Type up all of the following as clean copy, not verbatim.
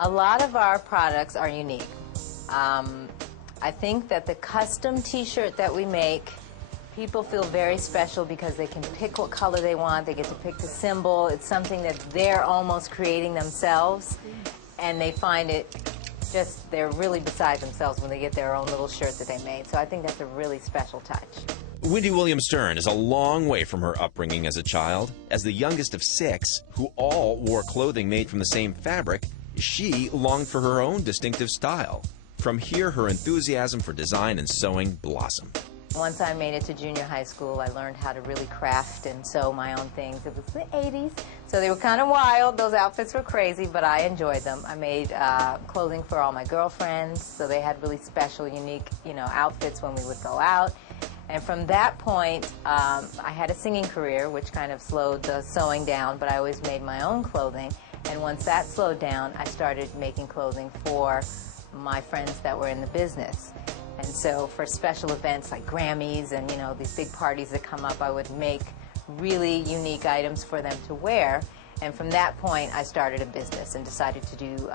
A lot of our products are unique. I think that the custom t-shirt that we make, people feel very special because they can pick what color they want, they get to pick the symbol. It's something that they're almost creating themselves, and they find it just, they're really beside themselves when they get their own little shirt that they made. So I think that's a really special touch. Wendi Williams-Stern is a long way from her upbringing as a child. As the youngest of 6, who all wore clothing made from the same fabric, she longed for her own distinctive style. From here, her enthusiasm for design and sewing blossomed. Once I made it to junior high school, I learned how to really craft and sew my own things. It was the 80s, so they were kind of wild. Those outfits were crazy, but I enjoyed them. I made clothing for all my girlfriends, so they had really special, unique, outfits when we would go out. And from that point, I had a singing career, which kind of slowed the sewing down, but I always made my own clothing. And once that slowed down, I started making clothing for my friends that were in the business. And so for special events like Grammys and, these big parties that come up, I would make really unique items for them to wear. And from that point, I started a business and decided to do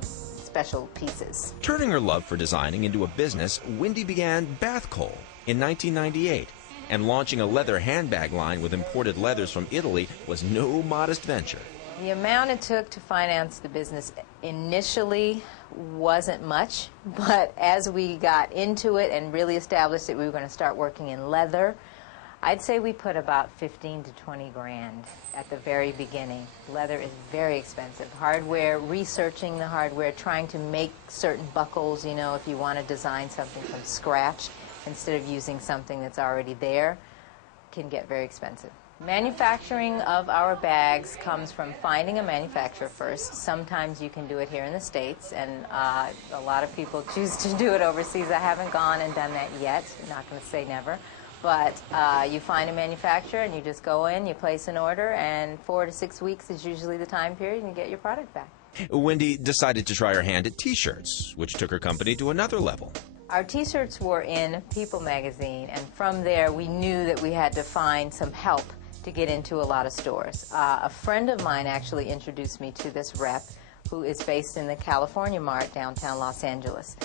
special pieces. Turning her love for designing into a business, Wendi began Bath Coal in 1998. And launching a leather handbag line with imported leathers from Italy was no modest venture. The amount it took to finance the business initially wasn't much, but as we got into it and really established that we were going to start working in leather, I'd say we put about 15 to 20 grand at the very beginning. Leather is very expensive. Hardware, researching the hardware, trying to make certain buckles, if you want to design something from scratch instead of using something that's already there, can get very expensive. Manufacturing of our bags comes from finding a manufacturer first. Sometimes you can do it here in the States, and a lot of people choose to do it overseas. I haven't gone and done that yet. I'm not going to say never. But you find a manufacturer and you just go in, you place an order, and 4 to 6 weeks is usually the time period, and you get your product back. Wendi decided to try her hand at T-shirts, which took her company to another level. Our T-shirts were in People magazine, and from there we knew that we had to find some help to get into a lot of stores. A friend of mine actually introduced me to this rep who is based in the California Mart, downtown Los Angeles.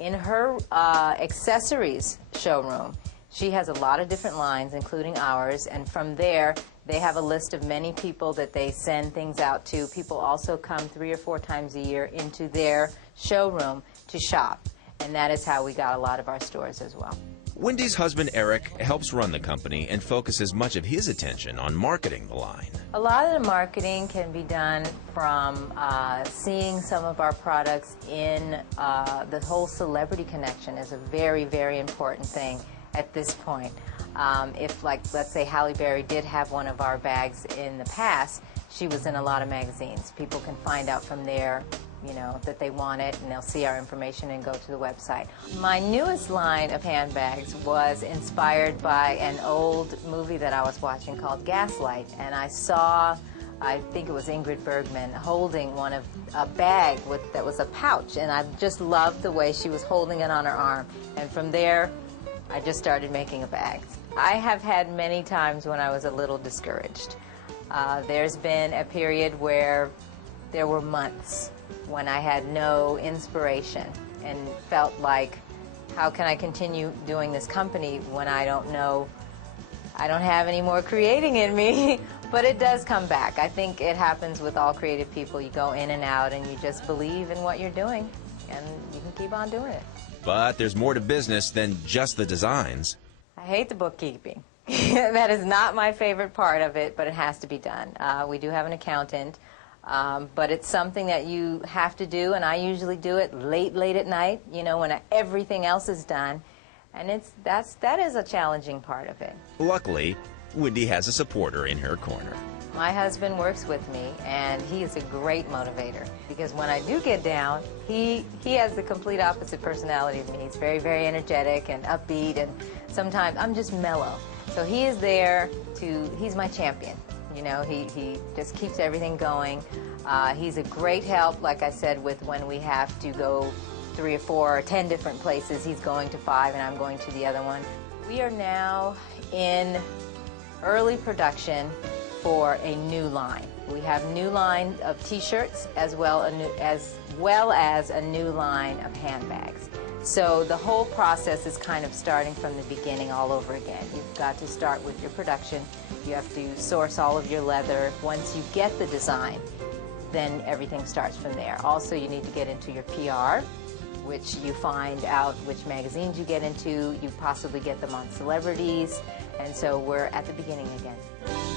In her accessories showroom, she has a lot of different lines, including ours, and from there they have a list of many people that they send things out to. People also come 3 or 4 times a year into their showroom to shop, and that is how we got a lot of our stores as well. Wendi's husband, Eric, helps run the company and focuses much of his attention on marketing the line. A lot of the marketing can be done from seeing some of our products in the whole celebrity connection is a very, very important thing at this point. If, let's say Halle Berry did have one of our bags in the past, she was in a lot of magazines. People can find out from there that they want it, and they'll see our information and go to the website. My newest line of handbags was inspired by an old movie that I was watching called Gaslight, and I saw, I think it was Ingrid Bergman, holding a bag that was a pouch, and I just loved the way she was holding it on her arm. And from there, I just started making a bag. I have had many times when I was a little discouraged. There's been a period where there were months when I had no inspiration and felt like, how can I continue doing this company when I don't have any more creating in me? But it does come back. I think it happens with all creative people. You go in and out and you just believe in what you're doing, and you can keep on doing it. But there's more to business than just the designs. I hate the bookkeeping. That is not my favorite part of it, but it has to be done. We do have an accountant. But it's something that you have to do, and I usually do it late at night, when everything else is done, and that is a challenging part of it. Luckily, Wendi has a supporter in her corner. My husband works with me, and he is a great motivator, because when I do get down, he has the complete opposite personality of me. He's very, very energetic and upbeat, and sometimes I'm just mellow. So he is there he's my champion. He just keeps everything going. He's a great help, like I said, with when we have to go 3 or 4 or 10 different places. He's going to 5 and I'm going to the other one. We are now in early production for a new line. We have new line of T-shirts as well as a new line of handbags. So the whole process is kind of starting from the beginning all over again. You've got to start with your production. You have to source all of your leather. Once you get the design, then everything starts from there. Also, you need to get into your PR, which you find out which magazines you get into. You possibly get them on celebrities. And so we're at the beginning again.